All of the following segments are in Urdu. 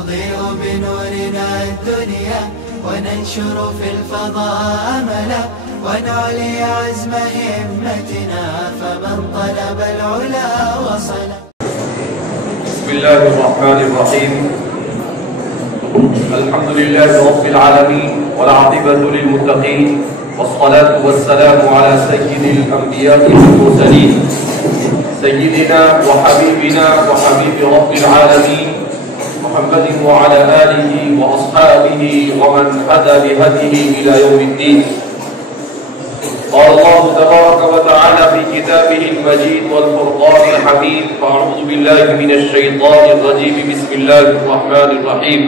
نضيء بنورنا الدنيا وننشر في الفضاء أملا ونعلي عزم همتنا فمن طلب العلا وصل. بسم الله الرحمن الرحيم. الحمد لله رب العالمين والعاقبة للمتقين والصلاة والسلام على سيد الأنبياء والمرسلين سيدنا وحبيبنا وحبيب رب العالمين محمد وعلى آله وأصحابه ومن هدى بهديه إلى يوم الدين. قال الله تبارك وتعالى في كتابه المجيد والفرقان الحميد: فأعوذ بالله من الشيطان الرجيم بسم الله الرحمن الرحيم.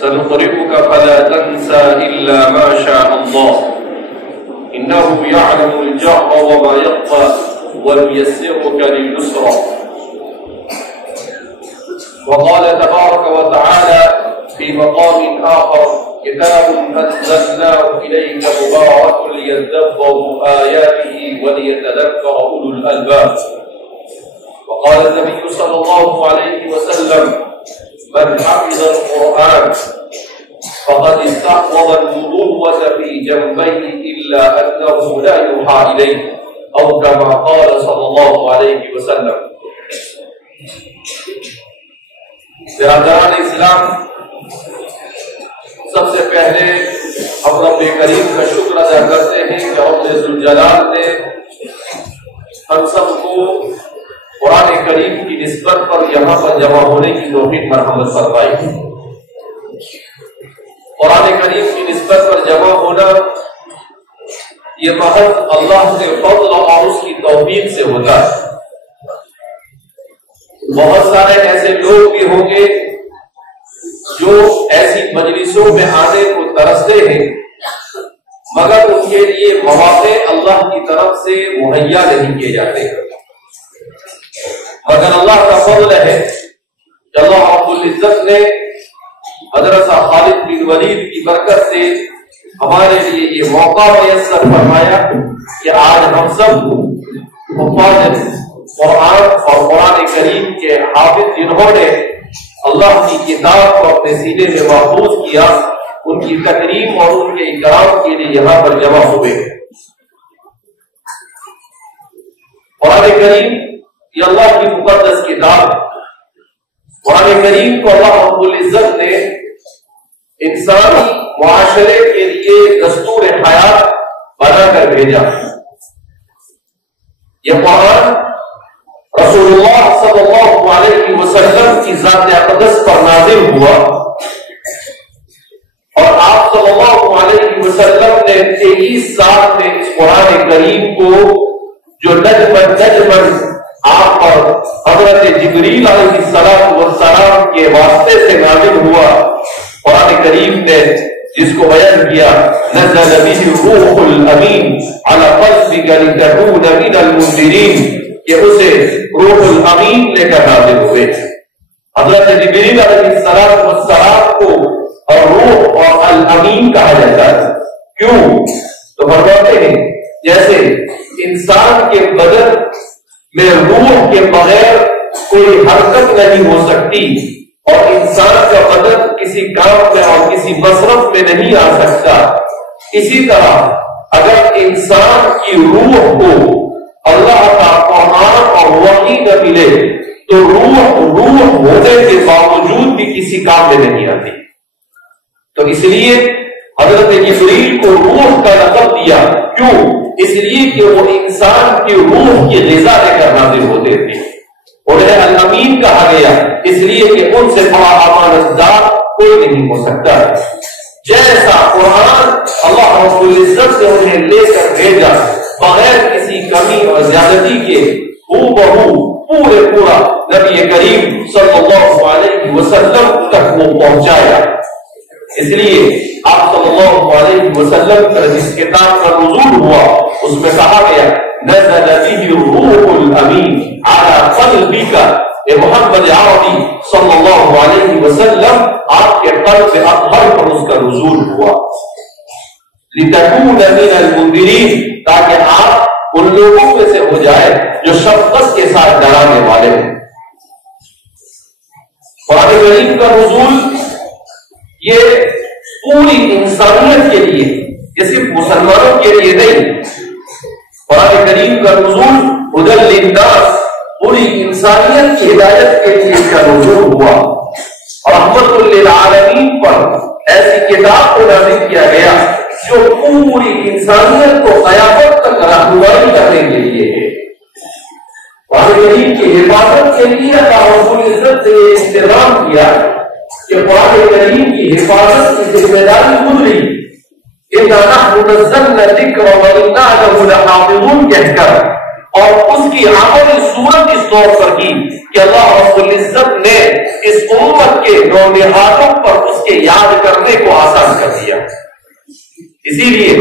سنقرئك فلا تنسى إلا ما شاء الله إنه يعلم الجهر وما يخفى ونيسرك لليسرى. وقال تبارك وتعالى في مقام آخر: كتاب أنزلناه إليك مبارك ليدبروا آياته وليتذكر أولو الألباب. وقال النبي صلى الله عليه وسلم: من حفظ القرآن فقد استحوذ النبوة في جنبيه إلا أنه لا يوحى إليه، أو كما قال صلى الله عليه وسلم. برادران اسلام، سب سے پہلے ہم رب کریم کا شکر ادا کرتے ہیں کہ رب ذوالجلال نے ہم سب کو قرآن کریم کی نسبت پر یہاں پر جمع ہونے کی توفیق مرحمت فرمائی. قرآن کریم کی نسبت پر جمع ہونا یہ محض اللہ سے فضل اور اس کی توفیق سے ہوتا ہے. بہت سارے ایسے لوگ بھی ہوں گے جو ایسی مجلسوں میں آنے کو ترستے ہیں مگر ان کے لیے مواقع اللہ کی طرف سے مہیا نہیں کیے جاتے. مگر اللہ کا فضل ہے کہ اللہ رب العزت نے مدرسہ خالد بن ولید کی برکت سے ہمارے لیے یہ موقع میسر فرمایا کہ آج ہم سب حفاظ قرآن اور قرآن کریم کے حافظ جنہوں نے اللہ کی کتاب کو اپنے سینے میں محفوظ کیا، ان کی تکریم اور ان کے اکرام کے لیے یہاں پر جمع ہوئے. قرآن کریم یہ اللہ کی مقدس کتاب. قرآن کریم کو اللہ رب العزت نے انسانی معاشرے کے لیے دستور حیات بنا کر بھیجا. یہ قرآن رسول اللہ صلی اللہ علیہ وسلم کی ذات اقدس پر نازل ہوا اور آپ صلی اللہ علیہ وسلم نے 23 سال میں اس قرآن کریم کو جو نجمن آپ پر حضرت جبریل علیہ السلام کے واسطے سے نازل ہوا، قرآن کریم نے جس کو بیان کیا: نزل به الروح الامین علی قلبک لتکون من المنذرین، کہ اسے روح الامین لے کر نازل ہوئے. حضرت جبریل علیہ السلام کو اور روح اور الامین کہا جاتا ہے. کیوں؟ تو فرماتے ہیں جیسے انسان کے بدن میں روح کے بغیر کوئی حرکت نہیں ہو سکتی اور انسان کا بدن کسی کام میں اور کسی مصرف میں نہیں آ سکتا، اسی طرح اگر انسان کی روح کو اللہ کا قرآن اور وحی نہ ملے تو روح ہونے کے باوجود بھی کسی کام میں نہیں آتی. تو اس لیے حضرت جبریل کو روح کا لقب دیا. کیوں؟ اس لیے کہ وہ انسان کی روح کی غذا لے کر نازل ہوتے تھے. انہیں الامین کہا گیا اس لیے کہ ان سے بڑا امانت دار کوئی نہیں ہو سکتا. جیسا قرآن اللہ رب العزت نے انہیں لے کر بھیجا بغیر کسی کمی اور زیادتی کے بہو پورا نبی کریم صلی اللہ علیہ وسلم تک وہ پہنچایا. اس لیے آپ صلی اللہ علیہ وسلم پر جس کتاب کا نزول ہوا اس میں کہا گیا: نزل به الروح الامین علی قلبک، اے محمد عربی صلی اللہ علیہ وسلم آپ کے قلب اطہر پر اس کا نزول ہوا. لتکون من المنذرین، تاکہ آپ ان لوگوں میں سے ہو جائے جو شفقت کے ساتھ ڈرانے والے ہیں. قرآن کریم کا نزول یہ پوری انسانیت کے لیے، یہ صرف مسلمانوں کے لیے نہیں، قرآن کریم کا نزول ہدی للناس، پوری انسانیت کی ہدایت کے لیے اس کا نزول ہوا، رحمت للعالمین پر ایسی کتاب کو نازل کیا گیا جو پوری انسانیت کو قیامت تک رہنمائی کرنے کے لیے ہے۔ قرآن کریم کی حفاظت کے لیے اللہ رب العزت نے یہ انتظام کیا کہ قرآن کریم کی حفاظت کی ذمہ داری گزری، اِنَّا نَحْنُ نَزَّلْنَا الذِّكْرَ وَإِنَّا لَهُ لَحَافِظُونَ کہہ کر، اور اس کی عملی صورت اس طور پر کی کہ اللہ رب العزت نے اس امت کے نونہادوں پر اس کے یاد کرنے کو آسان کر دیا۔ اسی لیے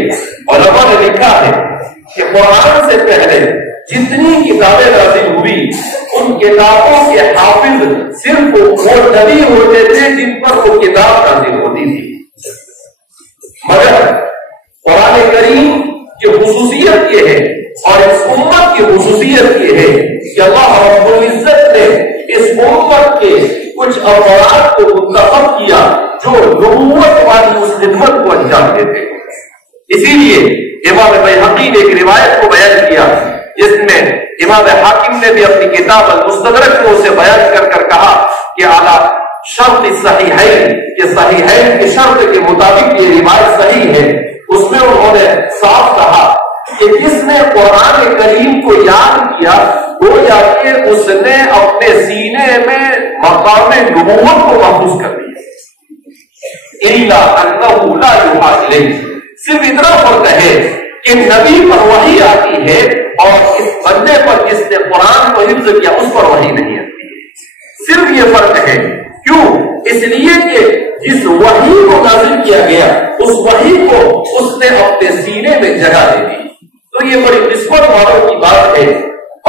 علماء نے لکھا ہے کہ قرآن سے پہلے جتنی کتابیں نازل ہوئی ان کتابوں کے حافظ صرف وہ نبی ہوتے تھے جن پر وہ کتاب نازل ہوتی تھی، مگر قرآن کریم کی خصوصیت یہ ہے اور اس امت کی خصوصیت یہ ہے کہ اللہ رب العزت نے اس امت کے کچھ افراد کو منتخب کیا جو نبوت والی اس خدمت کو انجام دیتے۔ اسی لیے امام بیہقی نے ایک روایت کو بیان کیا جس میں امام حاکم نے بھی اپنی کتاب المستدرک کو اسے بیان کر کہا کہ اعلیٰ شرط صحیحین، کہ صحیحین کی شرط کے مطابق یہ روایت صحیح ہے۔ اس میں انہوں نے صاف کہا کہ جس نے قرآن کریم کو یاد کیا گویا کہ اس نے اپنے سینے میں مقام نبوت کو محفوظ کر دیا۔ الا انہ لا یوحی الیہ، صرف اتنا فرق ہے کہ نبی پر وحی آتی ہے اور اس بندے پر جس نے قرآن کو حفظ کیا اس پر وحی نہیں آتی ہے، صرف یہ فرق ہے۔ کیوں؟ اس لیے کہ جس وحی کو نازل کیا گیا اس وحی کو اس نے اپنے سینے میں جگہ دے دی۔ تو یہ بڑی قسمت والوں کی بات ہے۔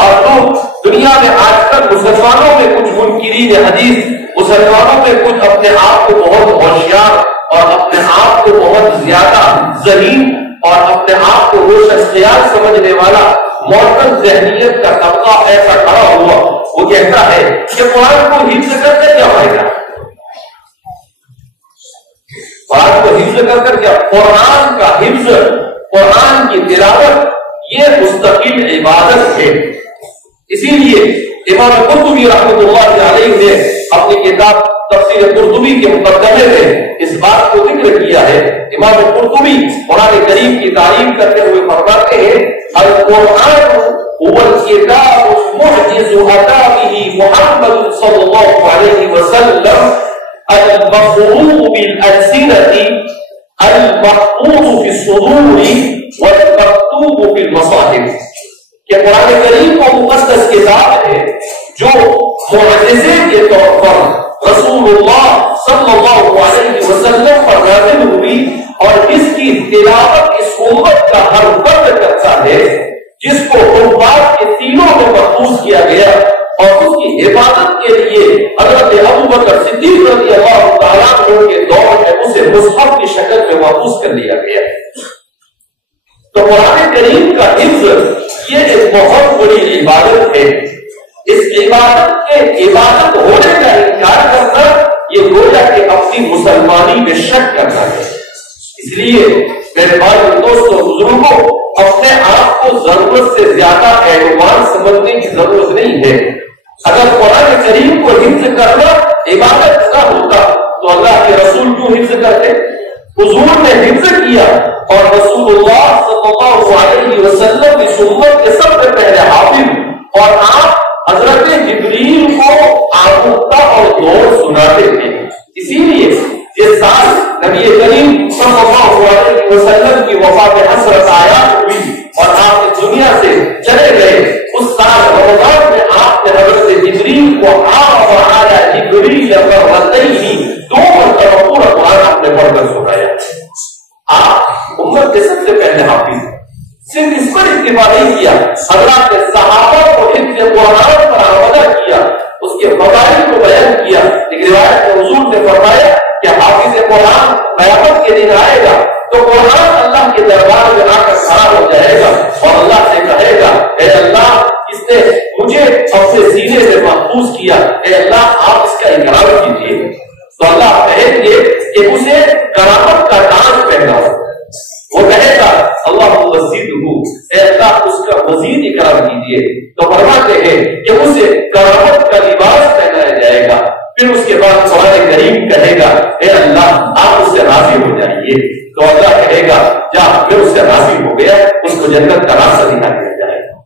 اور لوگ دنیا میں آج کل مسلمانوں میں کچھ منکرین حدیث، مسلمانوں میں کچھ اپنے آپ کو بہت ہوشیار اور اپنے آپ کو بہت زیادہ ذہین اور اپنے آپ کو روشن خیال سمجھنے والا ماڈرن ذہنیت کا طبقہ ایسا کھڑا ہوا، وہ کہتا ہے کہ قرآن کو حفظ کر کے کیا فائدہ، قرآن کو حفظ کر کر کیا، قرآن کا حفظ، قرآن کی تلاوت یہ مستقل عبادت ہے۔ اسی لیے امام قرطبی رحمۃ اللہ علیہ نے اپنی کتاب تفسیر قرطبی کے مقدمے میں اس بات کو ذکر کیا ہے۔ امام قرطبی قرآن کریم کی تعریف کرتے ہوئے فرماتے ہیں القرآن هو الكتاب المعجز أتى به محمد صلى الله عليه وسلم المقروء بالألسنة المحفوظ في الصدور والمكتوب في المصاحف، کہ قرآن کریم کو مقدس کتاب ہے جو معجزے کے طور پر رسول اللہ صلی اللہ علیہ وسلم پر نازل ہوئی اور جس کی تلاوت اس امت کا ہر فرد کرتا ہے، جس کو حفاظ کے سینوں میں محفوظ کیا گیا اور اس کی حفاظت کے لیے حضرت ابوبکر صدیق رضی اللہ تعالیٰ عنہ کے دور میں اسے مصحف کی شکل میں محفوظ کر لیا گیا۔ تو قرآن کریم کا حفظ یہ ایک بہت بڑی عبادت ہے۔ اس عبادت کے عبادت ہونے کا انکار کرنا یہ گویا کہ اپنی مسلمانی میں شک کرنا ہے۔ اس لیے میرے بھائی دوستوں بزرگوں، اپنے آپ کو ضرورت سے زیادہ اعتبار سمجھنے کی ضرورت نہیں ہے۔ اگر قرآن کریم کو حفظ کرنا عبادت نہ ہوتا تو اللہ کے رسول کیوں حفظ کرتے؟ حضور نے حفظ کیا اور رسول اللہ صلی اللہ علیہ وسلم اس امت کے سب سے پہلے حافظ، اور آپ حضرت جبریل کو آموزہ اور دور سناتے تھے۔ اسی لیے جس سال نبی کریم صلی اللہ علیہ وسلم کی وفات حسرت آیات ہوئی اور آپ اس دنیا سے چلے گئے، اس سال رمضان میں آپ نے حضرت جبریل کو جبریل دو مرتبہ پورا قرآن آپ نے پڑھ کر سنایا۔ آپ امت کے سب سے پہلے حافظ، صرف اس پر اکتفا نہیں کیا، حضرات صحابہ کو حفظ قرآن پر آمادہ کیا، اس کے فضائل کو بیان کیا۔ ایک روایت میں حضور نے فرمایا کہ حافظ قرآن قیامت کے دن آئے گا تو قرآن اللہ کے دربار میں آ کر کھڑا ہو جائے گا اور اللہ سے کہے گا اے اللہ، اس نے مجھے اپنے سینے میں محفوظ کیا، اے اللہ آپ اس کا اکرام کیجیے، تو اللہ کہیں گے کہ اسے کرامت کا تاج پہناؤ، وہ کہے گا اللہ وزیدہ، اے اللہ اس کا مزید اکرام کیجیے، تو فرماتے ہیں کہ اسے کرامت کا لباس پہنایا جائے گا، پھر اس کے بعد قرآن کریم کہے گا اے اللہ آپ اس سے راضی ہو جائیے، تو اللہ کہے گا جا، پھر اس سے راضی ہو گیا، اس کو جنت کا راستہ دکھا دیا جائے گا۔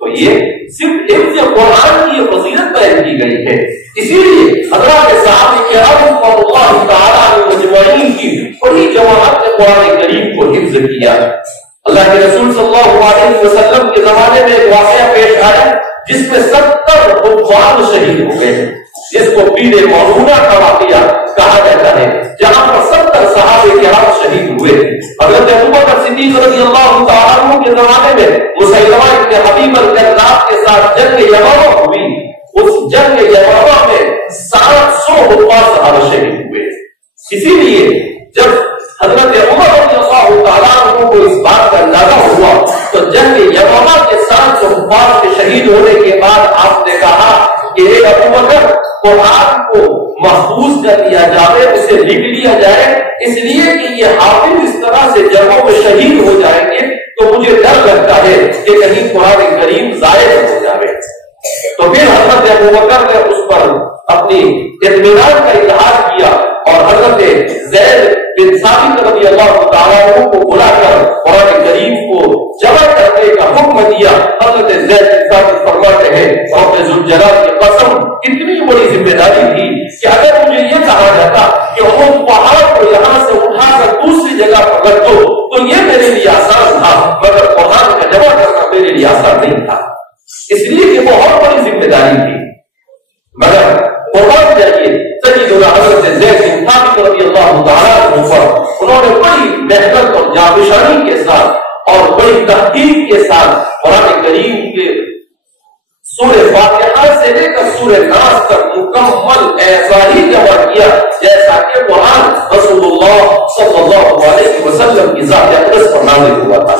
تو یہ صرف حفظ قرآن کی فضیلت بیان کی گئی ہے، اسی لیے حضرات صحابہ کرام رضی اللہ تعالی عنہم اجمعین کی بڑی جماعت نے قرآن کریم کو حفظ کیا۔ اللہ کے رسول صلی اللہ علیہ وسلم کے زمانے میں ایک واقعہ پیش آیا جس میں 70 حفاظ شہید ہو گئے، جس کو پیر مورونہ کا واقعہ کہا جاتا ہے، جہاں پر 70 صحابہ کرام شہید ہوئے۔ حضرت ابوبکر صدیق رضی اللہ تعالیٰ عنہ کے زمانے میں مسیلمہ ابن حبیب الکذاب کے ساتھ جنگ یمامہ ہوئی، اس جنگ یمامہ میں 700 حفاظ صحابہ شہید ہوئے۔ اسی لیے جب حضرت عمر رضی اللہ تعالیٰ عنہ کو اس بات کا اندازہ ہوا تو جنگ یمامہ کے 700 حفاظ کے شہید ہونے کے بعد آپ نے کہا کہ اے ابوبکر قرآن کو محفوظ کر لیا جائے، اسے لکھ لیا جائے، اس لیے کہ یہ حافظ اس طرح سے جنگوں میں شہید ہو جائیں گے تو مجھے ڈر لگتا ہے کہ کہیں قرآن کریم ضائع ہو جائے۔ تو پھر حضرت ابوبکر نے اس پر اپنی اطمینان کا اظہار کیا اور حضرت زید بن ثابت رضی اللہ تعالیٰ عنہ کو بلا کر قرآن کریم کو جمع کرنے کا حکم دیا۔ حضرت زید بن ثابت فرماتے ہیں رب ذوالجلال کی قسم اتنی بڑی ذمہ داری تھی کہ اگر مجھے یہ کہا جاتا کہ وہ پہاڑ کو یہاں سے اٹھا کر دوسری جگہ پر رکھ دو تو یہ میرے لیے آسان تھا، مگر قرآن کا جمع کرنا میرے لیے آسان نہیں تھا، اس لیے کہ بہت بڑی ذمہ داری تھی۔ مگر قرآن چاہیے سیدنا حضرت زید بن ثابت رضی اللہ تعالیٰ عنہ پر انہوں نے بڑی محنت اور جانبشانی کے ساتھ اور بڑی تحقیق کے ساتھ قرآن کریم کے سورہ فاتحہ سے لے کر سورہ ناس تک مکمل ایسا ہی جمع کیا جیسا کہ قرآن رسول اللہ صلی اللہ علیہ وسلم کی ذات اقدس پر نازل ہوا تھا۔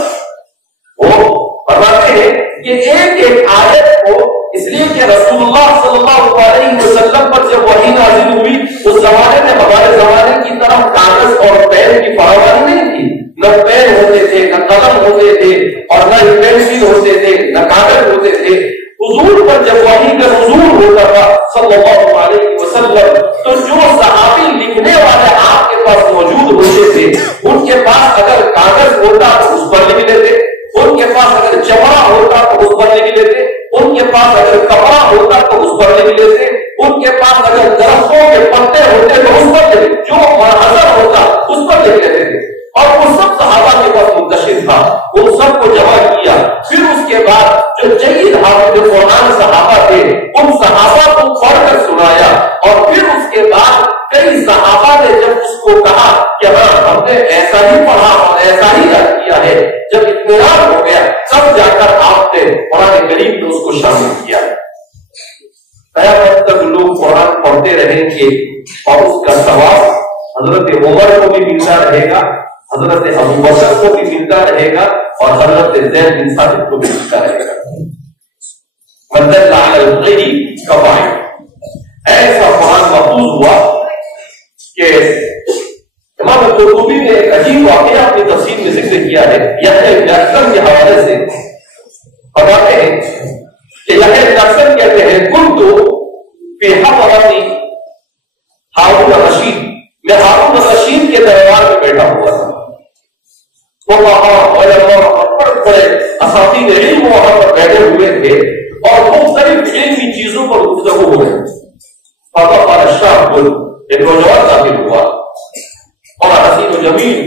وہ فرماتے ہیں کہ ایک ایک آیت کو، اس لیے کہ رسول اللہ صلی اللہ علیہ وسلم پر جب وحی نازل ہوئی اس زمانے میں ہمارے زمانے کی طرح کاغذ اور پین کی فراوانی نہیں تھی، نہ پین ہوتے تھے، نہ قلم ہوتے تھے، اور نہ پینسل ہوتے تھے، نہ کاغذ ہوتے تھے۔ حضور پر جب وحی کا نزول ہوتا تھا صلی اللہ علیہ وسلم تو جو صحابی لکھنے والے آپ کے پاس موجود ہوتے تھے ان کے پاس اگر کاغذ ہوتا تو اس پر لکھ لیتے، ان کے پاس اگر چمڑا ہوتا تو اس پر لکھ لیتے، ان کے پاس اگر کپڑا ہوتا تو اس پر لکھ لیتے، ان کے پاس اگر درختوں کے پتے ہوتے تو اس پر لکھ، جو منحصر ہوتا اس پر لکھ لیتے تھے، اور وہ سب صحابہ کے پاس منتشر تھا، ان سب کو جمع کیا۔ پھر اس کے بعد جو جدید حافظ قرآن صحابہ تھے ان صحابہ کو پڑھ کر سنایا، اور پھر اس کے بعد کئی صحابہ نے جب اس کو کہا کہ ہاں ہم نے ایسا ہی پڑھا اور ایسا ہی یاد کیا ہے، جب اطمینان ہو گیا تب جا کر آپ نے قرآن کریم میں اس کو شامل کیا۔ قیامت تک لوگ قرآن پڑھتے رہیں گے اور اس کا ثواب حضرت عمر کو بھی ملتا رہے گا، حضرت ابوبکر کو بھی ملتا رہے گا، اور حضرت زید بن ثابت کو بھی ملتا رہے گا۔ مدل علی الغیر کفاعل، ایسا قرآن محفوظ ہوا کہ امام قرطبی نے ایک عجیب واقعہ اپنی تفسیر میں ذکر کیا ہے یحییٰ بن اکثر کے حوالے سے۔ فرماتے ہیں کہ یحییٰ بن اکثر کہتے ہیں کنت فی حضرت ہارون الرشید، میں ہارون الرشید کے دربار میں بیٹھا ہوا تھا، وہ وہاں علماء اور بڑے بڑے اساتذہ علم وہاں پر بیٹھے ہوئے تھے اور مختلف علمی چیزوں پر گفتگو ہو رہی تھی۔ فقال الشاب، ایک نوجوان داخل ہوا اور حسین و جمیل،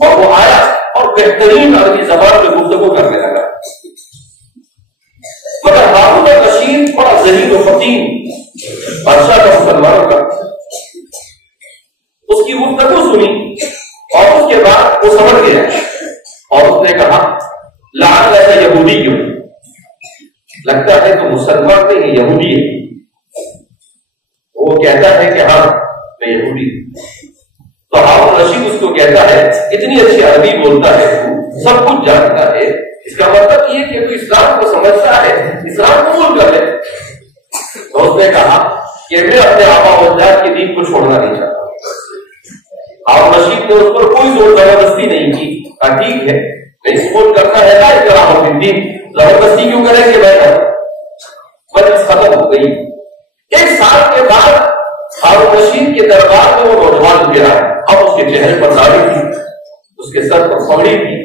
اور وہ آیا اور بہترین عربی زبان میں گفتگو کرنے لگا، مگر ہارون الرشید بڑا ذہین و فطین بادشاہ کا مسلمانوں کا، اس کی گفتگو سنی اور اس کے بعد وہ سمجھ گیا اور اس نے کہا لعل ایسا یہودی کیوں، لگتا ہے تو مسلمان نہیں یہودی ہے۔ وہ کہتا ہے کہ ہاں میں یہودی ہوں، تو ہارون رشید اس کو کہتا ہے اتنی اچھی عربی بولتا ہے، سب کچھ جانتا ہے، اس کا مطلب یہ کہ تو اسلام کو سمجھتا ہے، اسلام قبول کر لے۔ تو اس نے کہا کہ میں اپنے آبا و اجداد کے دین کو چھوڑنا نہیں چاہتا. اور رشید نے اس پر کوئی زور زبردستی نہیں کی. کہا ٹھیک ہے سپورٹ کرنا ہے نا اکرام الدین، زبردستی کیوں کریں کہ بیٹھا. بس ختم ہو گئی. 1 سال کے بعد ہارون رشید کے دربار میں وہ نوجوان گرا. اب اس کے چہرے پر داڑھی تھی، اس کے سر پر پگڑی تھی،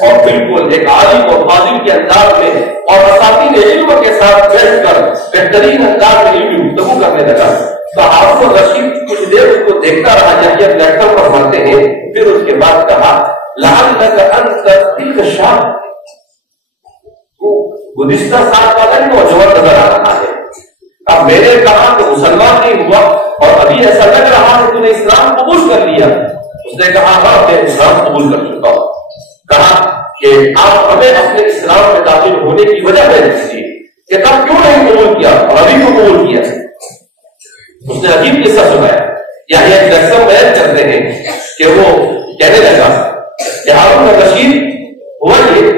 اور بالکل ایک عالم اور فاضل کے انداز میں اور اساتذہ علم کے ساتھ بیٹھ کر بہترین انداز میں علمی گفتگو کرنے لگا. تو ہارون رشید کچھ دیر اس کو دیکھتا رہا جب یہ بیٹھ کر فرماتے ہیں. پھر اس کے بعد کہا لعلک انت تلک الشاب، گزشتہ سال والا نوجوان نظر آ رہا ہے. اب میں نے کہا کہ مسلمان نہیں ہوا اور ابھی ایسا لگ رہا ہے تو نے اسلام قبول کر لیا. اس نے کہا ہاں میں اسلام قبول کر چکا ہوں. کہا کہ آپ ہمیں اپنے اسلام میں داخل ہونے کی وجہ میں دیجیے کہ تب کیوں نہیں قبول کیا اور ابھی کیوں قبول کیا. اس نے عجیب قصہ سنایا. یعنی ایک رسم بیان کرتے ہیں کہ وہ کہنے لگا کہ ہارون رشید ہوا یہ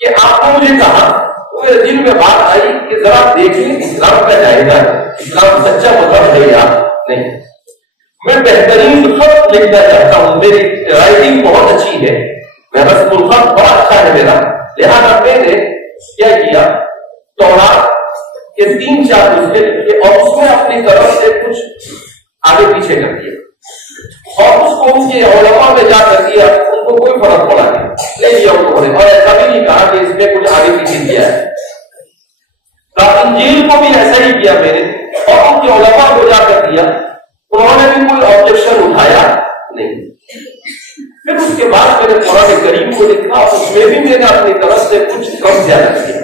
کہ آپ نے مجھے کہا، میرے دل میں بات آئی کہ ذرا دیکھیں اسلام کا جائزہ ہے، اسلام سچا مذہب ہے یا نہیں. میں بہترین خط لکھنا چاہتا ہوں، میری رائٹنگ بہت اچھی ہے، میں رسم الخط بڑا اچھا ہے میرا. لہٰذا میں نے کیا کیا، تورات کے 3-4 نسخے لکھے اور اس میں اپنی طرف سے کچھ آگے پیچھے کر دیا اور اس کو ان کے علماء میں جا کر دیا. ان کو کوئی فرق پڑا نہیں لیا انہوں نے، اور ایسا بھی نہیں کہا کہ اس میں کچھ آگے پیچھے کیا ہے. انجیل کو بھی ایسا ہی کیا میں نے اور ان کے علماء کو جا کر دیا. انہوں نے بھی کوئی آبجیکشن اٹھایا نہیں. پھر اس کے بعد میں نے قرآن کریم کو لکھا، اس میں بھی میں نے اپنی طرف سے کچھ کم زیادہ کیا.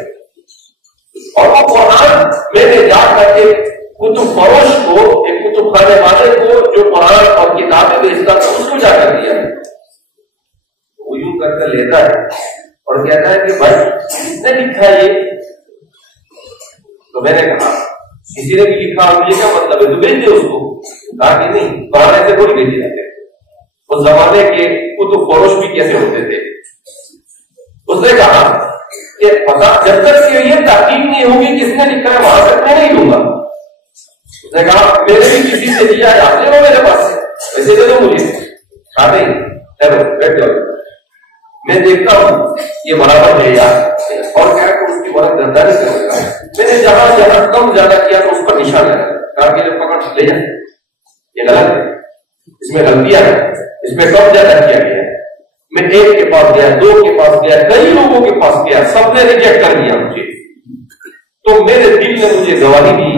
اور وہ قرآن میں نے جا کر کے کتب فروش کو، ایک کتب خانے والے کو جو قرآن اور کتابیں بیچتا تھا، اس کو جا کر دیا. وہ یوں کر کے لیتا ہے اور کہتا ہے کہ بھائی کس نے لکھا یہ؟ تو میں نے کہا کسی نے بھی لکھا، اور یہ کیا مطلب ہے تو بھیج دے اس کو. کہا کہ نہیں، قرآن ایسے تھوڑی بھیجے جاتے. اس زمانے کے کتب فروش بھی کیسے ہوتے تھے. اس نے کہا کہ پتا جب تک کہ یہ تحقیق نہیں ہوگی کس نے لکھا ہے وہاں تک میں نہیں لوں گا. اس نے کہا میں نے بھی کسی سے لیا ہے، آپ لے لو میرے پاس سے، ویسے دے دو مجھے. کہا نہیں، چلو بیٹھ جاؤ، میں دیکھتا ہوں یہ برابر ہے یا اور کیا کہ اس کی بہت گردانی کرے گا. میں نے جہاں جہاں کم زیادہ کیا تو اس پر نشان لگا. کہا کہ پکڑ لے جائیں، یہ غلط ہے، اس میں غلطیاں ہے، اس میں کم زیادہ کیا گیا ہے. میں 1 کے پاس گیا، 2 کے پاس گیا، کئی لوگوں کے پاس گیا، سب نے ریجیکٹ کر دیا مجھے. تو میرے دل نے مجھے گواہی دی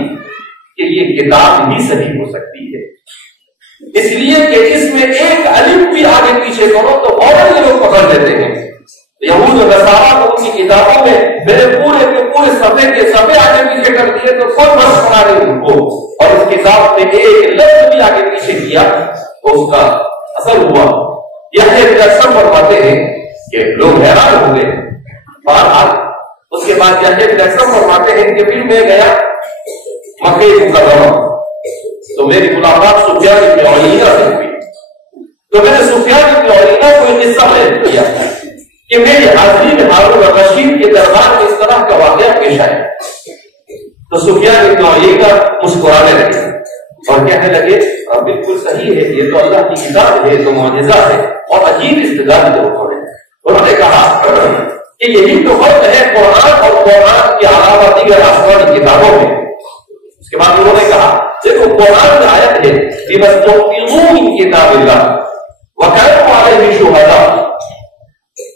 کہ یہ کتاب ہی صحیح ہو سکتی ہے، اس لیے کہ اس میں ایک الف بھی آگے پیچھے کرو تو اور یہ لوگ پکڑ لیتے ہیں. یہود و نصارا کو ان کی کتابوں میں میرے پورے کے پورے صفحے کے صفحے آگے پیچھے کر دیے تو کوئی بس بنا نہیں ان کو. اور اس کتاب میں ایک لفظ بھی آگے پیچھے کیا تو اس کا اثر ہوا. یہ اکثر فرماتے ہیں کہ لوگ حیران ہو گئے. بہرحال اس کے بعد اکثر فرماتے ہیں کہ پھر میں گیا مکہ مکرمہ تو میری ملاقات سفیان بن عیینہ سے ہوئی. تو میں نے سفیان بن عیینہ کو ایک قصہ بیان کیا کہ میری حاضری میں ہارون رشید کے دربار میں اس طرح کا واقعہ پیش آیا. تو سفیان بن عیینہ مسکرانے لگے اور کہنے لگے بالکل صحیح ہے، یہ تو اللہ کی کتاب ہے، تو معجزہ ہے اور عجیب استدلال لوگوں نے. انہوں نے کہا کہ یہی تو فرق ہے قرآن اور قرآن کے علاوہ دیگر آسمانی کتابوں میں. اس کے بعد انہوں نے کہا دیکھو قرآن میں آیت ہے بِمَسْتُوْقِنُوا مِنْ كِتَابِ اللَّهِ وَكَانُوا عَلَيْهِ شُهَدَاءَ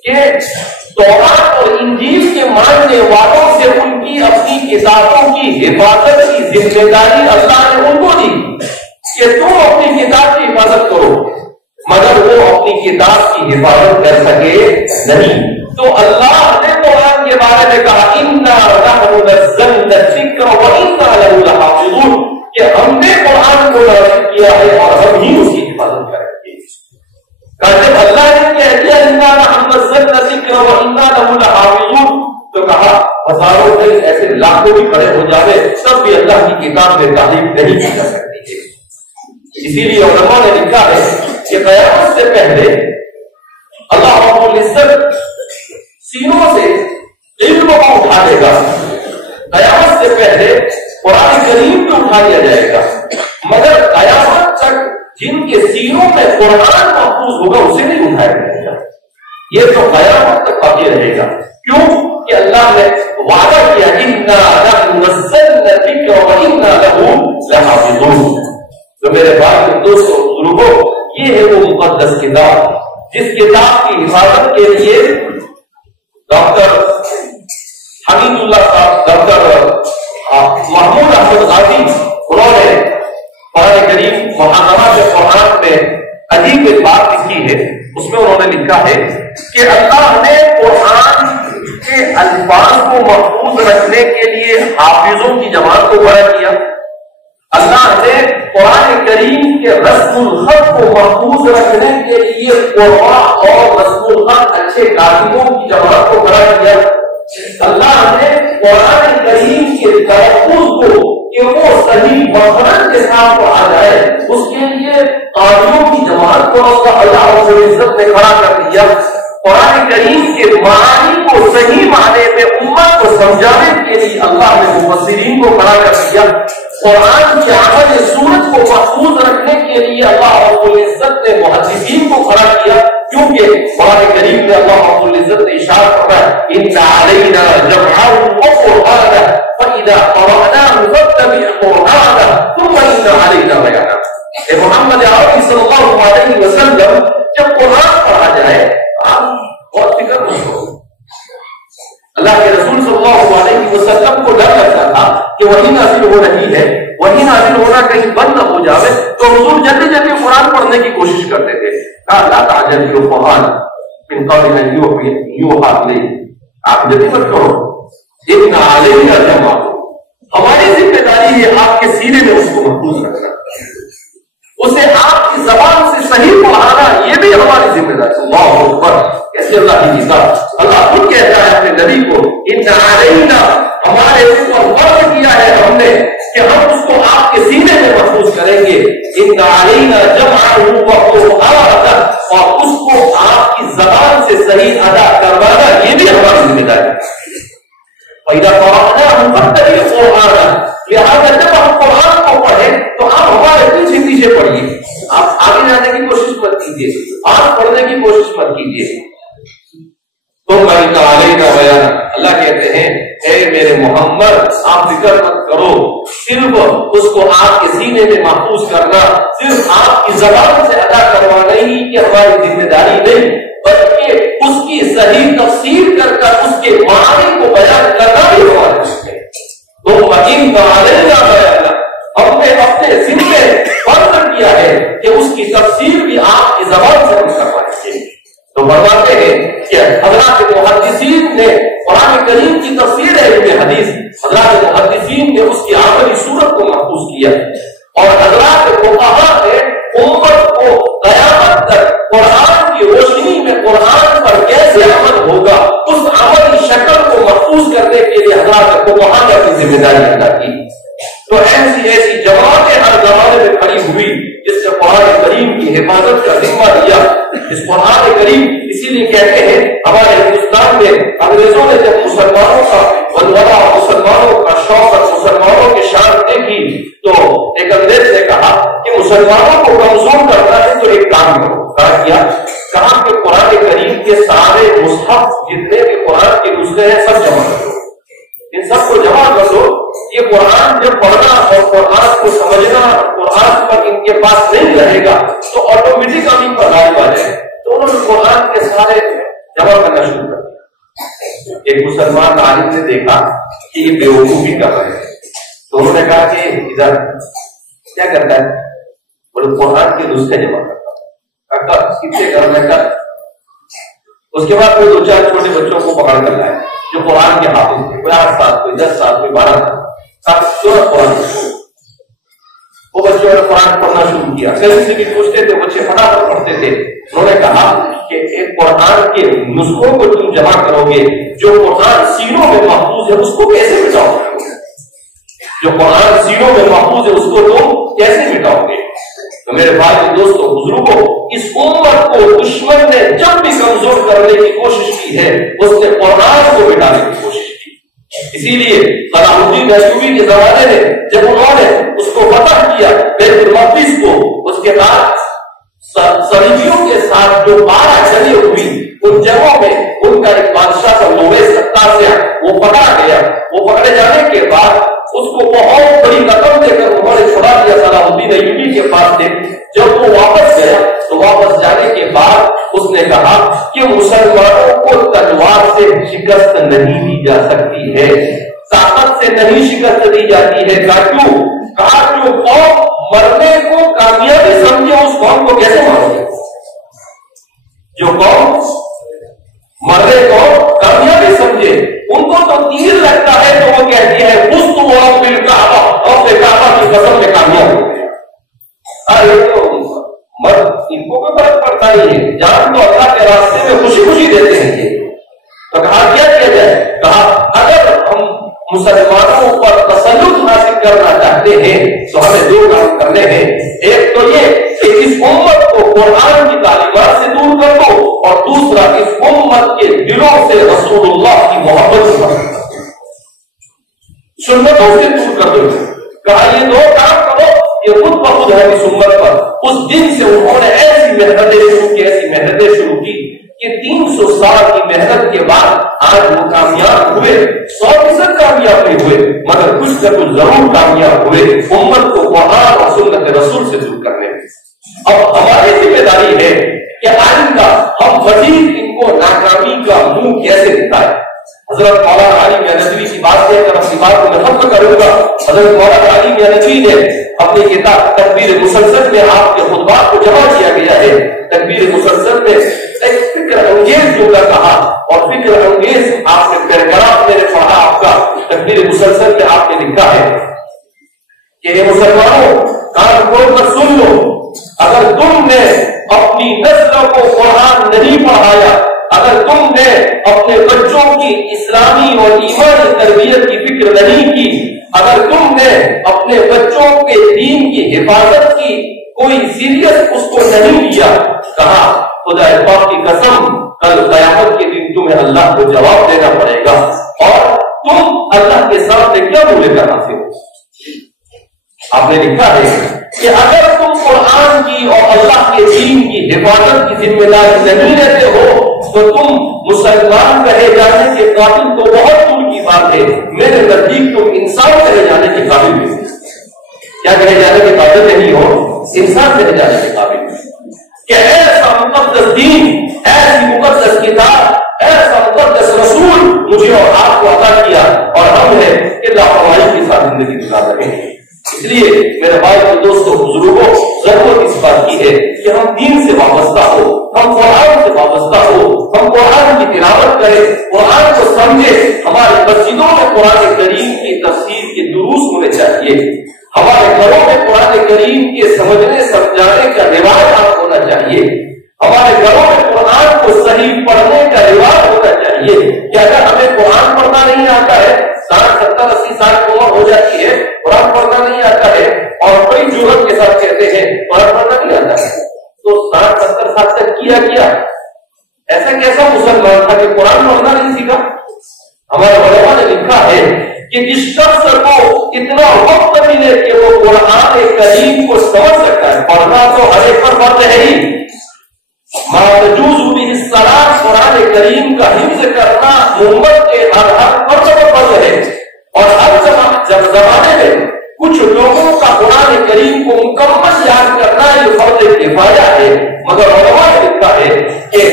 کہ تورات اور انجیل کے ماننے والوں سے ان کی اپنی کتابوں کی حفاظت کی ذمہ داری اللہ نے ان کو دی کہ تم اپنی کتاب کی حفاظت کرو، مگر وہ اپنی کتاب کی حفاظت کر سکے نہیں. تو اللہ نے قرآن کے بارے میں کہا اِنَّا نَحْنُ نَزَّلْنَا الذِّكْرَ وَإِنَّا لَهُ لَحَافِظُونَ کہ ہم نے قرآن کو نازل کیا ہے اور ہم ہی اس کی حفاظت کریں گے. جب اللہ نے کہہ دیا اِنَّا نَحْنُ نَزَّلْنَا الذِّكْرَ وَإِنَّا لَهُ لَحَافِظُونَ تو کہا ہزاروں نہیں ایسے لاکھوں بھی کھڑے ہو جاوے تب بھی اللہ کی کتاب میں تعریف نہیں کی جا سکتی ہے. اسی لیے علماء نے لکھا ہے کہ قیامت سے پہلے اللہ رب العزت سینوں سے علم کو اٹھا دے گا قیامت سے پہلے قرآن کریم میں اٹھا دیا جائے گا، مگر قیامت تک جن کے سینوں میں قرآن محفوظ ہوگا اسے نہیں اٹھایا جائے گا، یہ تو قیامت تک باقی رہے گا۔ کیوں کہ اللہ نے وعدہ کیا اِنَّا نَحْنُ نَزَّلْنَا الذِّكْرَ وَإِنَّا لَهُ لَحَافِظُونَ۔ تو میرے بھائی دوستو بزرگوں، یہ ہے وہ مقدس کتاب جس کتاب کی حفاظت کے لیے ڈاکٹر حمید اللہ صاحب، ڈاکٹر محمود احمد غازی، انہوں نے قرآن کریم محاذرات قرآن میں عجیب ایک بات لکھی ہے۔ اس میں انہوں نے لکھا ہے کہ اللہ نے قرآن کے الفاظ کو محفوظ رکھنے کے لیے حافظوں کی جماعت کو بڑا کیا، اللہ نے قرآن کریم کے رسم الخط کو محفوظ رکھنے کے لیے قرآن اور رسم الخط اچھے کاتبوں کی جماعت کو بڑا کیا، اللہ نے قرآن کریم کے تحفظ کو کہ وہ صحیح مخرج کے ساتھ پڑھا جائے اس کے لیے قاضیوں کی جماعت کو اللہ رب العزت نے کھڑا کر دیا۔ قرآن کریم کے معنی کو صحیح معنی میں امت کو سمجھانے کے لیے اللہ نے مفسرین کو کھڑا کر دیا۔ قرآن کی عمل سورت کو محفوظ رکھنے کے لیے اللہ رب العزت نے محدثین کو کھڑا کیا، کیونکہ قرآن کریم میں اللہ رب العزت نے ارشاد فرمایا ان علینا جمعہ وقرآنہ فإذا قرأناه فاتبع قرآنہ ثم ان علینا بیانہ۔ اے محمد عربی صلی اللہ علیہ وسلم، جب قرآن پڑھا جائے آپ بہت فکر مند ہو۔ اللہ کے رسول صلی اللہ علیہ وسلم کو ڈر لگتا تھا کہ وہی نازل ہو رہی ہے، وہی نازل ہونا کہیں بند نہ ہو جائے، تو حضور جلدی جلدی قرآن پڑھنے کی کوشش کرتے تھے۔ کہا لا تعجل بالقرآن من قبل ان یوحی الیہ، آپ جلدی مت کرو، ان علینا جمعہ، ہماری ذمہ داری ہے آپ کے سینے میں اس کو محفوظ رکھنا، اسے آپ کی زبان سے صحیح پڑھانا، یہ بھی ہماری ذمہ داری۔ اللہ اکبر، کیسے اللہ کی کتاب، اللہ خود کہتا ہے اپنے نبی کو ان علینا، ہمارے اوپر فرض کیا ہے ہم نے کہ ہم اس کو آپ کے سینے میں محفوظ کریں گے، ان علینا جمعہ وقرآنہ، اور اس کو آپ کی زبان سے صحیح ادا کروانا یہ بھی ہماری ذمہ داری ہے۔ فَإِذَا قَرَأْنَاهُ فَاتَّبِعْ قُرْآنَهُ، لہٰذا جب ہم قرآن کو پڑھیں تو آپ ہمارے پیچھے پیچھے پڑھیے، آپ آگے جانے کی کوشش مت کیجیے، آج پڑھنے کی کوشش مت کیجیے۔ تو اللہ کہتے ہیں اے میرے محمد آپ فکر مت کرو، صرف اس کو آپ کے سینے میں محفوظ کرنا، صرف آپ کی زبان سے ادا کروانا ہی کہ ہماری ذمہ داری نہیں، بلکہ اس کی صحیح تفسیر کر کر اس کے معنی کو بیان کرنا بھی ہمارا ذمہ ہے۔ تو ہم نے اپنے ذمے فرض کیا ہے کہ اس کی تفسیر بھی آپ کی زبان سے ہم کروائیں گے۔ تو فرماتے ہیں کہ حضرات محدثین نے قرآن کریم کی تفسیر ہے علم حدیث، حضرات محدثین نے اس کی عملی صورت کو محفوظ کیا، اور حضرات فقہاء نے امت کو قیامت تک قرآن کی روشنی میں قرآن پر کیسے عمل ہوگا اس عملی شکل کو محفوظ کرنے کے لیے حضرات فقہاء نے اپنی ذمہ داری ادا کی۔ تو ایسی جماعتیں ہر زمانے میں کھڑی ہوئی جس نے قرآن کریم کی حفاظت کا ذمہ لیا۔ اس قرآن کریم اسی لیے کہتے ہیں ہمارے ہندوستان میں انگریزوں نے جب مسلمانوں کا ولولہ، مسلمانوں کا شوق اور مسلمانوں کی شان دیکھی تو ایک انگریز نے کہا کہ مسلمانوں کو کمزور کرنا ہے تو ایک کام کرو۔ کہا کہ قرآن کریم کے سارے مصحف جتنے بھی قرآن کے نسخے ہیں سب جمع کر دو، ان سب کو جمع کر دو، یہ قرآن جب پڑھنا اور قرآن کو سمجھنا قرآن پر ان کے پاس نہیں رہے گا تو آٹومیٹک ہم پر غالب آ جائے۔ تو انہوں نے قرآن کے سارے جمع کرنا شروع کر دیا۔ ایک مسلمان عالم نے دیکھا کہ یہ بیوقوفی کر رہے ہیں تو انہوں نے کہا کہ ادھر کیا کرتا ہے، بولے قرآن کے نسخے جمع کرتا ہے، کتنے کرنے کا۔ اس کے بعد کوئی 2-4 چھوٹے بچوں کو پکڑ کر لائے جو قرآن کے حافظ تھے، کوئی 8 سال، کوئی 10 سال، کوئی 12 سال، قرآن، وہ بچوں نے قرآن پڑھنا شروع کیا۔ کہیں سے بھی پوچھتے تھے، بچے فٹافٹ پڑھتے تھے۔ انہوں نے کہا کہ ایک قرآن کے نسخوں کو تم جمع کرو گے، جو قرآن سینوں میں محفوظ ہے اس کو کیسے مٹاؤ گے؟ جو قرآن سینوں میں محفوظ ہے اس کو تم کیسے مٹاؤ گے؟ تو میرے بھائی دوستوں بزرگوں، اس امت کو دشمن نے جب بھی کمزور کرنے کی کوشش کی ہے اس نے قرآن کو مٹانے کی کوشش کی۔ اسی لیے صلاح الدین ایوبی کے زمانے میں جب انہوں نے اس کو فتح کیا بیت المقدس کو، اس کے بعد صلیبیوں کے ساتھ جو 12 جنگیں ہوئی ان جگہوں میں ان کا ایک بادشاہ کا مویز ستاسیہ وہ پکڑا گیا. وہ پکڑے جانے کے بعد اس کو بہت بڑی رقم دے کر انہوں نے چھڑا دیا صلاح الدین ایوبی کے پاس سے. جب وہ واپس گیا تو واپس جانے کے بعد اس نے کہا کہ مسلمانوں کو تلوار سے شکست نہیں دی جا سکتی ہے، طاقت سے نہیں شکست دی جاتی ہے. کہا جو قوم مرنے کو کامیابی سمجھے اس قوم کو کیسے مارو گے؟ جو قوم مرنے کو کامیابی سمجھے ان کو تو تیر لگتا ہے تو وہ کہتی ہے پشت اور پھر کعبہ اور پھر کعبہ کی قسم میں کامیاب ہو گیا. ارے تو مرد ان کو کوئی فرق پڑتا نہیں ہے، جان تو اللہ کے راستے میں خوشی خوشی دیتے ہیں. تو کہا کیا کیا جائے؟ کہا اگر ہم مسلمانوں پر تسلط حاصل کرنا چاہتے ہیں تو ہمیں 2 کام کرنے ہیں. ایک تو یہ کہ اس امت کو قرآن کی تعلیمات سے دور کر دو، اور دوسرا اس امت کے دلوں سے رسول اللہ کی محبت سنتوں سے دور کر دو. کہا یہ 2 کام کرو، یہ خود بخود ہے اس امت پر. اس دن سے انہوں نے ایسی محنتیں شروع کی کہ 300 سال کی محنت کے بعد آج وہ کامیاب ہوئے. 100% کامیاب نہیں ہوئے مگر کچھ نہ کچھ ضرور کامیاب ہوئے امت کو قرآن اور سنت رسول سے دور کرنے میں. اب ہماری ذمہ داری ہے کہ آئندہ ہم مزید ان کو ناکامی کا منہ کیسے دکھائیں. حضرت مولانا علی میاں ندوی کی بات سے کر اپنی بات کو میں ختم کروں گا. حضرت مولانا علی میاں ندوی نے اپنی کتاب تکبیر مسلسل میں آپ کے خطبات کو جمع کیا گیا ہے. تکبیر مسلسل میں ایک فکر انگیز جملہ کہا، اور فکر انگیز آپ نے پیراگراف میں نے پڑھا آپ کا تکبیر مسلسل میں آپ نے لکھا ہے کہ اے مسلمانوں کان کھول کر سن لو، اگر تم نے اپنی نسلوں کو قرآن نہیں پڑھایا، اگر تم نے اپنے بچوں کی اسلامی اور ایمانی تربیت کی فکر نہیں کی، اگر تم نے اپنے بچوں کے دین کی حفاظت کی کوئی سیریس اس کو نہیں لیا، کہا خدا پاک کی قسم کل قیامت کے دن تمہیں اللہ کو جواب دینا پڑے گا، اور تم اللہ کے سامنے کیا بولے کر حاصل ہو. آپ نے لکھا ہے کہ اگر تم قرآن کی اور اللہ کے دین کی حفاظت کی ذمہ داری نہیں لیتے ہو تو تم مسلمان کہے جانے کے قابل تو بہت دور کی بات ہے. میرے نزدیک تم انسان کہے جانے کے قابل نہیں. کیا کہے جانے کے قابل نہیں ہو؟ انسان کہے جانے کے قابل کہ ایسا مقدس دین، ایسی مقدس کتاب، ایسا مقدس رسول مجھے اور آپ کو عطا کیا، اور ہم نے کہ لاپرواہی کے ساتھ زندگی گزار رہے ہیں. اس لیے میرے بھائی اور دوستوں بزرگوں ضرورت اس بات کی ہے کہ ہم دین سے وابستہ ہو، ہم قرآن سے وابستہ ہو، ہم قرآن کی تلاوت کریں، قرآن کو سمجھیں. ہماری مسجدوں میں قرآن کریم کی تفسیر کے دروس ہونے چاہیے، ہمارے گھروں میں قرآن کریم کے سمجھنے سمجھانے کا رواج ہونا چاہیے، ہمارے گھروں میں قرآن کو صحیح پڑھنے کا رواج ہونا چاہیے. کہ اگر ہمیں قرآن پڑھنا نہیں آتا ہے، 60 70 80 سال کی عمر ہو جاتی ہے، قرآن پڑھنا نہیں آتا ہے، اور بڑی جرأت کے ساتھ کہتے ہیں قرآن پڑھنا نہیں آتا ہے، تو 60 70 سال تک کیا ایسا کیسا مسلمان تھا کہ قرآن پڑھنا نہیں سیکھا؟ ہمارے علماء نے لکھا ہے کہ جس شخص کو اتنا وقت ملے کہ وہ قرآن کریم کو سمجھ سکتا ہے، پڑھنا تو ہر ایک پر فرض ہے ہی، قرآن کریم کا حفظ کرنا امت کے ہر فرد پر فرض ہے. اور ہر زمانے میں کچھ لوگوں کا قرآن کریم کو مکمل یاد کرنا یہ فرض کفایہ ہے، مگر علماء نے لکھا ہے کہ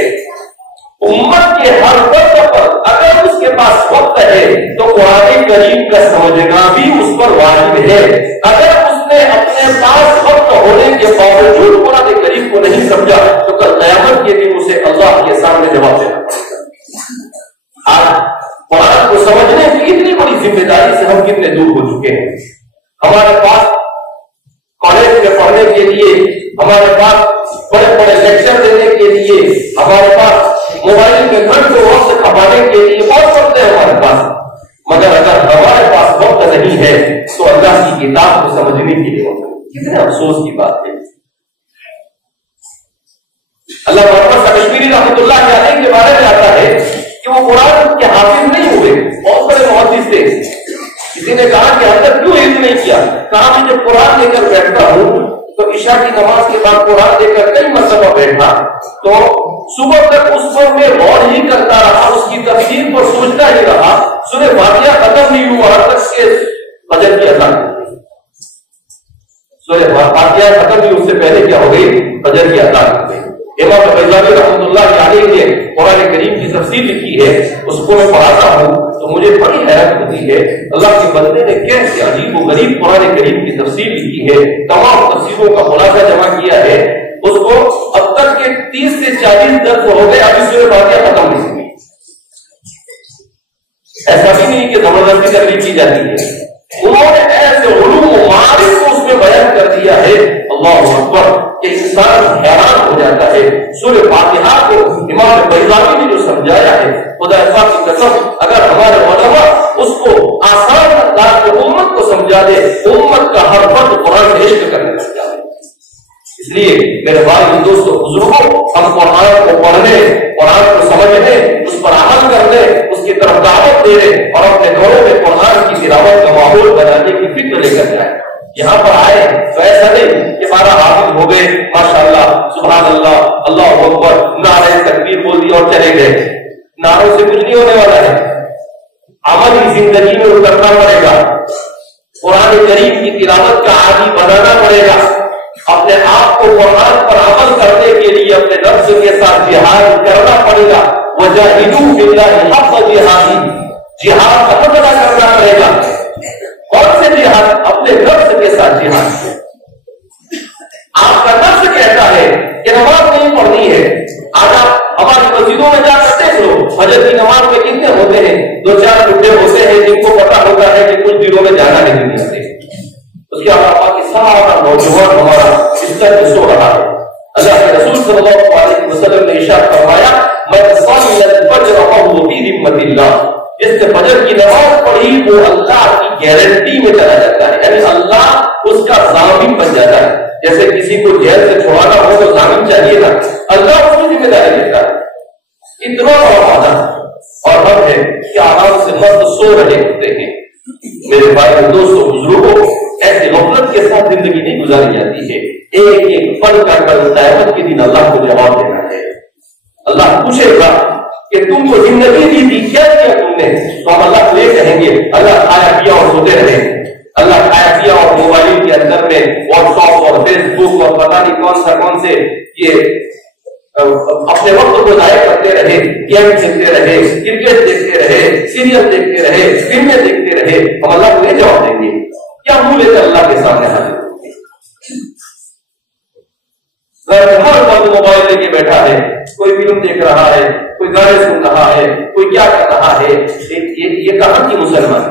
امت کے ہر فرد پر اگر اس کے پاس وقت ہے تو قرآن کریم کا سمجھنا بھی اس پر واجب ہے. اگر اس نے اپنے پاس وقت ہونے کے باوجود قرآن کریم کو نہیں سمجھا تو کل قیامت کے دن اسے اللہ کے سامنے جواب دینا پڑے گا. آج قرآن کو سمجھنے کی اتنی بڑی ذمہ داری سے ہم کتنے دور ہو چکے ہیں. ہمارے پاس کالج میں پڑھنے کے لیے، ہمارے پاس بڑے بڑے لیکچر دینے کے لیے، ہمارے پاس موبائل میں گھنٹوں وقت کھپانے کے لیے بہت وقت ہے ہمارے پاس، مگر اگر ہمارے پاس وقت نہیں ہے تو اللہ کی کتاب کو سمجھنے کے لیے وقت نہیں. کتنے افسوس کی بات ہے. اللہ محمد کشمیری رحمۃ اللہ علیہ کے بارے میں آتا ہے کہ کہ وہ قرآن کے حافظ نہیں ہوئے، بہت بڑے محدث تھے. کسی نے کہا کہ حضرت کیوں علم نہیں کیا؟ کہا میں جب قرآن لے کر بیٹھتا ہوں تو عشاء کی نماز کے بعد قرآن لے کر کئی مرتبہ بیٹھا تو صبح تک اس پر میں غور ہی کرتا رہا، اس کی تفسیر پر سوچتا ہی رہا. سورہ فاتحہ ختم نہیں ہوا تک کہ فجر کی اذان ہو گئی. سورہ فاتحہ ختم ہوئی اس سے پہلے کیا ہو گئی؟ فجر کی اذان ہو گئی. امام غزالی رحمۃ اللہ علیہ نے قرآن کریم کی تفسیر لکھی ہے، اس کو میں پڑھاتا ہوں تو مجھے بڑی حیرت ہوتی ہے اللہ کے بندے نے کیسے عجیب و غریب قرآن کریم کی تفسیر لکھی ہے. تمام تفسیروں کا خلاصہ جمع کیا ہے. اس کو اب تک کے 30 سے 40 درس ہو گئے، ابھی سورہ فاتحہ ختم نہیں ہوئی. ایسا بھی نہیں کہ زبردستی تقریر کی جاتی ہے، انہوں نے ایسے علوم و معارف کو اس میں بیان کر دیا ہے اللہ اکبر کہ انسان حیران ہو جاتا ہے. سورہ فاتحہ کو امام بیضاوی نے جو سمجھایا ہے، خدا پاک کی قسم اگر ہمارے علماء اس کو آسان انداز میں امت کو سمجھا دے، امت کا ہر فرد قرآن سے عشق کرنے لگ جائے. اس لیے میرے بھائی دوستوں بزرگوں، ہم قرآن کو پڑھنے، قرآن کو سمجھنے، اس پر عمل کرنے، اس کی طرف دعوت دینے اور اپنے گھروں میں قرآن کی تلاوت کا ماحول بنانے کی فکر لے کر جائیں. یہاں پر آئے تو ایسا نہیں کہ ہمارا حافظ ہو گئے، ماشاء اللہ سبحان اللہ اللہ اکبر، نعرہ تکبیر بول دیا اور چلے گئے. نعروں سے کچھ نہیں ہونے والا ہے، عمل کی زندگی میں اترنا پڑے گا. قرآن کریم کی تلاوت کا عادی بنانا پڑے گا. اپنے آپ کو قرآن پر عمل کرنے کے لیے اپنے نفس کے ساتھ جہاد کرنا پڑے گا. وجاہدوا فی اللہ حق جہادہ، جہاد کا ادا کرنا پڑے گا. کون سے جہاد؟ اپنے نفس کے ساتھ جہاد. آپ کا نفس کہتا ہے کہ نماز نہیں پڑھنی ہے. آج آپ ہماری مسجدوں میں جا کر دیکھ لو، فجر کی نماز میں کتنے ہوتے ہیں؟ 2-4 بڈھے ہوتے ہیں جن کو پتا ہوتا ہے کہ کچھ دنوں میں جانا ہے دنیا سے. اس کے علاوہ باقی سارا نوجوان ہمارا بستر میں سو رہا ہے. اللہ کے رسول صلی اللہ علیہ وسلم نے ارشاد فرمایا من صلی الفجر فهو في ذمة اللہ، جس نے فجر کی نماز پڑھی وہ اللہ کی گارنٹی میں چلا جاتا ہے، یعنی اللہ اس کا ضامن بن جاتا ہے. جیسے کسی کو جیل سے چھڑانا ہو تو ضامن چاہیے نا، اللہ اس کی ذمہ داری لیتا ہے. اتنا بڑا وعدہ اور ہم ہے کہ آرام سے مست سو رہے ہوتے ہیں. میرے بھائی دوستوں بزرگوں، ایسے غفلت کے ساتھ زندگی نہیں گزاری جاتی ہے. ایک ایک پل کا کل قیامت کے دن اللہ کو جواب دینا ہے. اللہ پوچھے گا کہ تم کو زندگی دی تھی، کیا کیا تم نے؟ تو ہم اللہ کو یہ کہیں گے اللہ کھایا پیا اور سوتے رہے. اللہ کھایا پیا اور موبائل کے اندر میں واٹس ایپ اور فیس بک اور پتہ نہیں کون سے یہ اپنے وقت کو ضائع کرتے رہے، گیم کھیلتے رہے، کرکٹ دیکھتے رہے، سیریل دیکھتے رہے، فلمیں دیکھتے رہے. ہم اللہ کو یہ جواب دیں گے، کیا منہ لے کر اللہ کے سامنے حاضر ہوں گے؟ ہر وقت موبائل لے کے بیٹھا ہے، کوئی فلم دیکھ رہا ہے، کوئی گانے سن رہا ہے، کوئی کیا کر رہا ہے. یہ کہاں کی مسلمان؟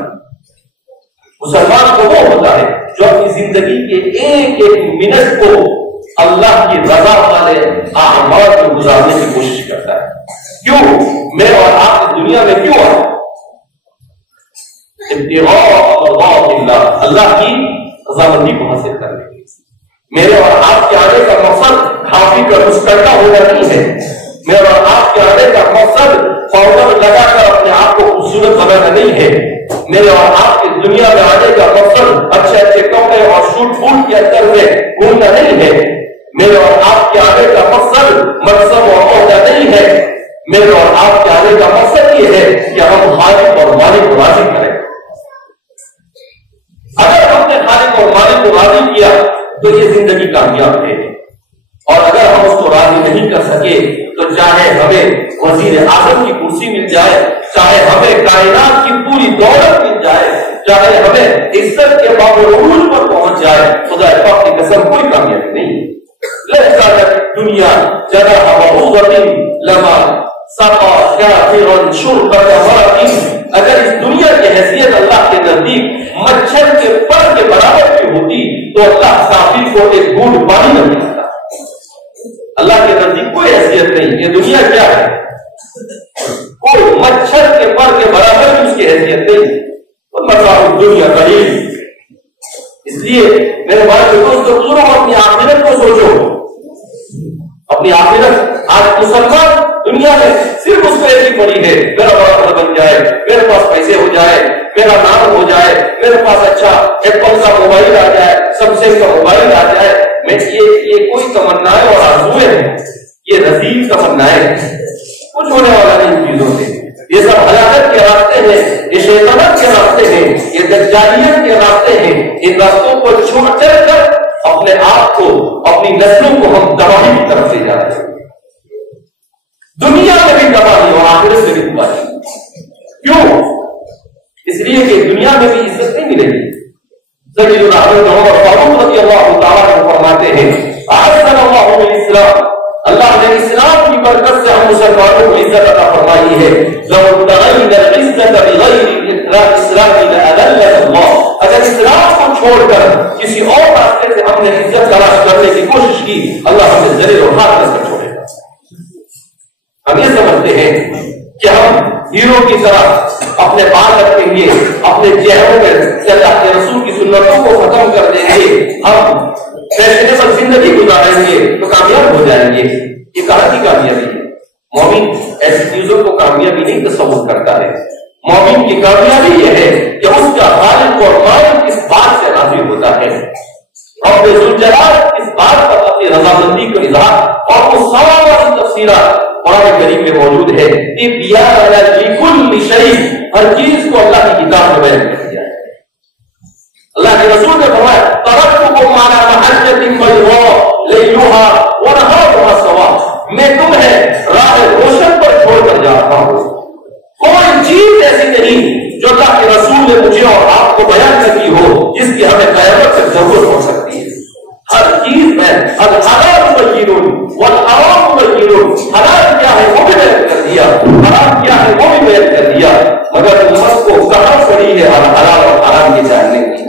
مسلمان تو وہ ہوتا ہے جو اپنی زندگی کے ایک ایک منٹ کو اللہ کی رضا والے اعمال کو گزارنے کی کوشش کرتا ہے. کیوں میں اور آپ اس دنیا میں کیوں آئے؟ اللہ کی رضامندی کو حاصل کرنے کے. میرے اور آپ کے آنے کا مقصد کھافی کا مسکرتا ہونا نہیں ہے. میرے اور آپ کے آنے کا مقصد پاؤڈر لگا کر اپنے آپ کو خوبصورت بنانا نہیں ہے. میرے اور آپ کی دنیا میں آنے کا مقصد اچھے اچھے کپڑے اور شوٹ بوٹ کے اندر میں گھومنا نہیں ہے. میرے اور آپ کے آنے کا مقصد منصب اور عہدہ نہیں ہے. میرے اور آپ کے آنے کا مقصد یہ ہے کہ ہم خالق اور مالک کو راضی کریں. اگر ہم نے خالق اور مالک کو راضی کیا تو یہ زندگی کامیاب ہے. اور اگر ہم اس کو راضی نہیں کر سکے تو چاہے ہمیں وزیر اعظم کی کرسی مل جائے، چاہے ہمیں کائنات کی پوری دولت مل جائے، چاہے ہمیں عزت کے باب عروج پر پہنچ جائے، خدا پاک کی قسم کوئی کامیابی نہیں. دنیا جگہ لما سقا کافرا شربت مرق. اگر اس دنیا کی حیثیت اللہ کے نزدیک مچھر کے پر کے برابر کی ہوتی تو اللہ کافر کو ایک گھونٹ پانی نہ ملتا. اللہ کے نزدیک کوئی حیثیت نہیں. یہ دنیا کیا ہے؟ کوئی مچھر کے پر کے برابر بھی اس کی حیثیت نہیں. مطلب دنیا قلیل. اس لیے میرے بھائی دوستوں بزرگوں، اپنی آخرت کو سوچو، اپنی آخرت. آج مسلمان دنیا میں صرف اس کو ایک ہی پڑی ہے میرا بڑا گھر بن جائے، میرے پاس پیسے ہو جائے، میرا نام ہو جائے، میرے پاس اچھا ایپل کا موبائل آ جائے، سیمسنگ کا موبائل آ جائے. میں یہ کوئی تمنائیں اور آرزویں ہیں، یہ رذیل تمنائیں ہیں، کچھ ہونے والا نہیں ان چیزوں سے. یہ سب ہلاکت کے راستے ہیں، یہ شیطانت کے راستے ہیں، یہ دجالیت کے راستے ہیں. ان راستوں کو چھوڑ کر اپنے آپ کو، اپنی نسلوں کو ہم تباہی کی طرف لے جا رہے ہیں. دنیا میں بھی تباہی اور آخرت میں بھی تباہی. کیوں؟ اس لیے کہ دنیا میں بھی عزت نہیں ملے گی. سیدنا حضرت عمر فاروق رضی اللہ تعالیٰ عنہ فرماتے ہیں احسن اللہ بالاسلام، اللہ نے اسلام کی برکت سے ہم مسلمانوں کو عزت عطا فرمائی ہے. لو ابتغينا العزة بغير الاسلام لأذلنا الله، اگر اسلام کو چھوڑ کر کسی اور راستے سے ہم نے عزت تلاش کرنے کی کوشش کی، اللہ ہمیں ذلیل اور ہاتھ کر چھوڑے گا. ہم یہ سمجھتے ہیں کہ ہم ہیرو کی طرح اپنے بال رکھیں گے، اپنے چہروں میں اللہ کے رسول کی سنتوں کو ختم کر دیں گے، ہم فیشنیبل زندگی گزاریں گے تو کامیاب ہو جائیں گے. یہ کہاں کی کامیابی ہے؟ مومن ایسی چیزوں کو کامیابی نہیں تصور کرتا ہے. مومن کی کامیابی یہ ہے کہ اس کا خالق اور مالک اس بات سے راضی ہوتا ہے، رب ذوالجلال اس بات پر اپنی رضامندی کو اظہار اور وہ ساری تفصیلات قرآن کریم میں موجود ہے. لکل شیء، ہر چیز کو اللہ کی کتاب میں بیان کر دیا ہے. اللہ کے رسول نے فرمایا ترکتکم علی محجۃ بیضاء لیلها ونہارها سواء، میں تمہیں راہ روشن پر چھوڑ کر جا رہا ہوں. کوئی چیز ایسی نہیں جو اللہ کے رسول نے مجھے اور آپ کو بیان کی ہو جس کی ہمیں قیامت تک ضرورت ہو سکتی ہے. ہر چیز میں الحلال بین والحرام بین، حلال کیا ہے وہ بھی بیان کر دیا، حرام کیا ہے وہ بھی بیان کر دیا. مگر امت کو کہاں پڑی ہے حلال اور حرام کی جاننے کی؟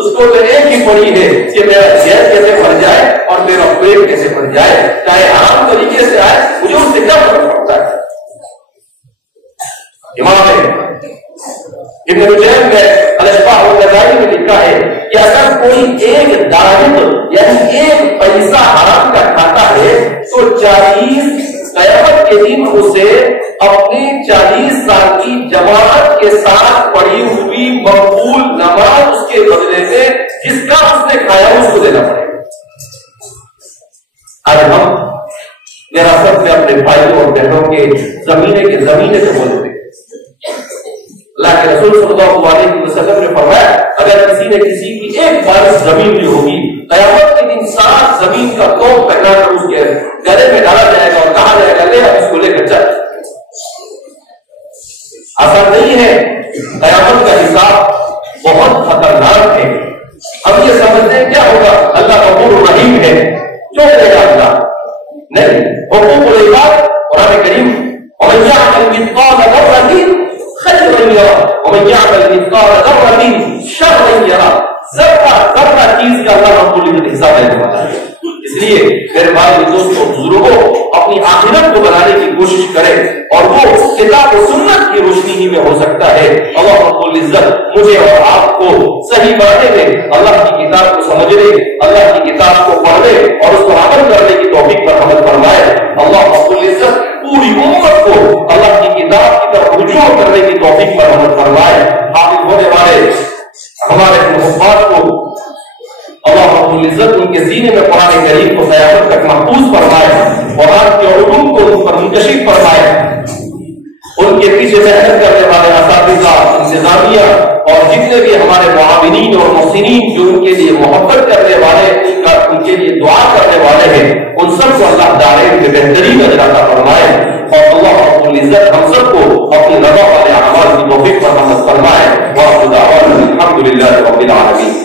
اس کو تو ایک ہی پڑی ہے کہ میرا گیس کیسے بھر جائے اور میرا پیٹ کیسے بھر جائے، چاہے حرام طریقے سے آئے مجھے اس سے کیا فرق پڑتا ہے. امام ابن رجب نے الاشباح والنظائر میں لکھا ہے کہ اگر کوئی ایک دارد یعنی ایک پیسہ حرام کا کھاتا ہے تو 40 قیامت کے دن اسے اپنی 40 سال کی جماعت کے ساتھ پڑھی ہوئی مقبول نماز اس کے بدلے میں جس کا اس نے کھایا اس کو دینا پڑے گا. آج ہم وراثت میں اپنے بھائیوں اور بہنوں کے زمینے سے بولتے ہیں. اللہ کے رسول صلی اللہ علیہ وسلم نے فرمایا اگر کسی نے کسی کی ایک بارش زمین میں ہوگی، قیامت کے دن 7 زمین کا توپ پہنا کر اس کے گلے میں ڈالا جائے گا اور کہا جائے گا لے اب اس کو لے کر چل. آسان نہیں ہے، قیامت کا حساب بہت خطرناک ہے. ہم یہ سمجھتے ہیں کیا ہوگا، اللہ غفور رحیم ہے جو دے گا اللہ نہیں. حقوق العباد قرآن کریم ومن يعمل مثقال ذرة خيرا يره ومن يعمل مثقال ذرة شرا يره. ذرہ چیز کا اللہ رب العزت حساب لینے والا ہے. اس لیے میرے بھائی دوستوں بزرگوں اپنی آخرت کو بنانے کی کوشش کریں اور وہ کتاب و سنت کی روشنی ہی میں ہو سکتا ہے. اللہ رب العزت مجھے اور آپ کو صحیح باتیں میں اللہ کی کتاب کو سمجھنے، اللہ کی کتاب کو پڑھنے اور اس کو عمل کرنے کی توفیق پر عمل فرمائے. اللہ رب العزت پوری امت کو اللہ کی کتاب کی طرف رجوع کرنے کی توفیق پر عمل فرمائے. حاضر ہونے والے ہمارے محبات کو اللہ رب العزت ان کے سینے میں قرآن کریم کو قیامت تک محفوظ فرمائے، قرآن کے علوم کو ان پر منتشر فرمائے. ان کے پیچھے محنت کرنے والے اساتذہ، انتظامیہ اور جتنے بھی ہمارے معاونین اور محسنین جو ان کے لیے محبت کرنے والے، ان کے لیے دعا کرنے والے ہیں، ان سب کو اللہ دارین میں بہترین اجر عطا فرمائے. اور اللہ رب العزت ہم سب کو اپنی رضا والے اعمال کی توفیق پر عمل فرمائے. وآخر دعوانا الحمد للہ رب العالمین.